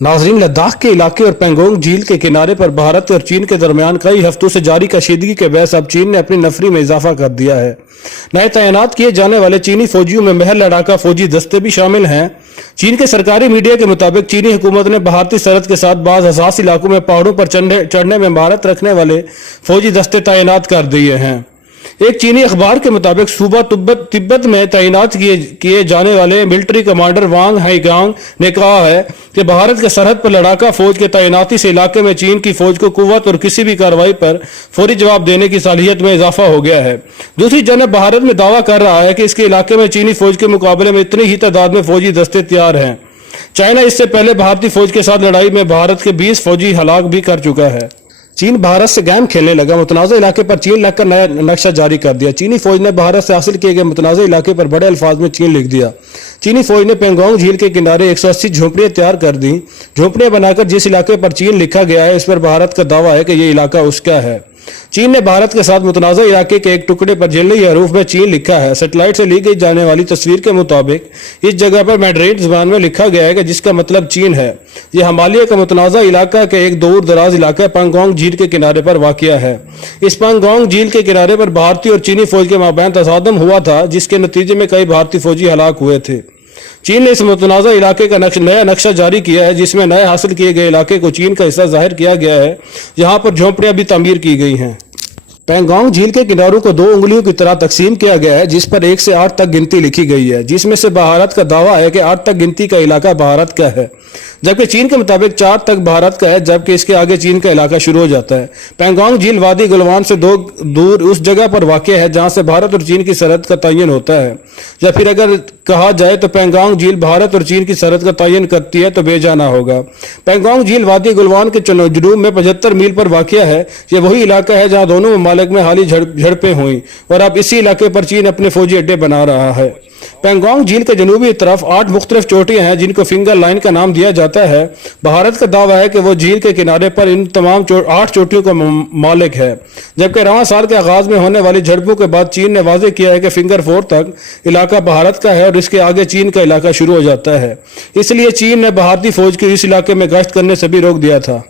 नाजरीन, लद्दाख के इलाके और पेंगोंग झील के किनारे पर भारत और चीन के दरमियान कई हफ्तों से जारी कशीदगी के बहस अब चीन ने अपनी नफरी में इजाफा कर दिया है। नए तैनात किए जाने वाले चीनी फौजियों में महल लड़ाका फौजी दस्ते भी शामिल हैं। चीन के सरकारी मीडिया के मुताबिक चीनी हुकूमत ने भारतीय सरहद के साथ बाज़ हसास इलाकों में पहाड़ों पर चढ़ने में महारत रखने वाले फौजी दस्ते तैनात कर दिए हैं। एक चीनी अखबार के मुताबिक सूबा तिब्बत में तैनात किए जाने वाले मिलिट्री कमांडर वांग हाईगांग ने कहा है कि भारत के सरहद पर लड़ाका फौज के तैनाती से इलाके में चीन की फौज को कुव्वत और किसी भी कार्रवाई पर फौरी जवाब देने की सालियत में इजाफा हो गया है। दूसरी जानब भारत में दावा कर रहा है कि इसके इलाके में चीनी फौज के मुकाबले में इतनी ही तादाद में फौजी दस्ते तैयार हैं। चाइना इससे पहले भारतीय फौज के साथ लड़ाई में भारत के 20 फौजी हलाक भी कर चुका है। चीन भारत से गेम खेलने लगा, मुतनाज़ा इलाके पर चीन लिखकर नया नक्शा जारी कर दिया। चीनी फौज ने भारत से हासिल किए गए मुतनाज़ा इलाके पर बड़े अल्फाज में चीन लिख दिया। चीनी फौज ने पेंगोंग झील के किनारे 180 झोंपड़ियां तैयार कर दी। झोंपड़ियां बनाकर जिस इलाके पर चीन लिखा गया है, इस पर भारत का दावा है कि यह इलाका उसका है। चीन ने भारत के साथ मुतनाज़ा इलाके के एक टुकड़े पर झेलनी हरूफ में चीन लिखा है। सैटेलाइट से ली गई जाने वाली तस्वीर के मुताबिक इस जगह पर मैंड्रीन ज़बान में लिखा गया है कि जिसका मतलब चीन है। यह हिमालय का मुतनाज़ा इलाका के एक दूर दराज इलाका पेंगोंग झील के किनारे पर वाक़िया है। इस पेंगोंग झील के किनारे पर भारतीय और चीनी फौज के माबैन तसादम हुआ था, जिसके नतीजे में कई भारतीय फौजी हलाक हुए थे। चीन ने इस मुतनाज़ा इलाके का नया नक्शा जारी किया है, जिसमें नए हासिल किए गए इलाके को चीन का हिस्सा जाहिर किया गया है, जहां पर झोंपड़ियां भी तामीर की गई हैं। पेंगोंग झील के किनारों को 2 उंगलियों की तरह तकसीम किया गया है, जिस पर 1 से 8 तक गिनती लिखी गई है, जिसमें से भारत का दावा है कि 8 तक गिनती का इलाका भारत का है, जबकि चीन के मुताबिक 4 तक भारत का है, जबकि इसके आगे चीन का इलाका शुरू हो जाता है। पेंगोंग झील वादी गुलवान से दूर उस जगह पर वाक़ है जहां से भारत और चीन की सरहद का तयन होता है, या फिर अगर कहा जाए तो पेंगोंग झील भारत और चीन की सरहद का तयन करती है तो बेजाना होगा। पेंगोंग झील वादी गुलवान के जनूब में 75 मील पर वाक़ है। यह वही इलाका है जहां दोनों ममालिक में हाल ही झड़पें हुई और अब इसी इलाके पर चीन अपने फौजी अड्डे बना रहा है। पेंगोंग झील के जनूबी तरफ 8 मुख्तलिफ चोटियां हैं, जिनको फिंगर लाइन का नाम दिया जाता है। भारत का दावा है कि वो झील के किनारे पर इन तमाम 8 चोटियों का मालिक है, जबकि रवां साल के आगाज में होने वाली झड़पों के बाद चीन ने वाज़ेह किया है कि फिंगर 4 तक इलाका भारत का है और इसके आगे चीन का इलाका शुरू हो जाता है। इसलिए चीन ने भारतीय फौज को इस इलाके में गश्त करने से भी रोक दिया था।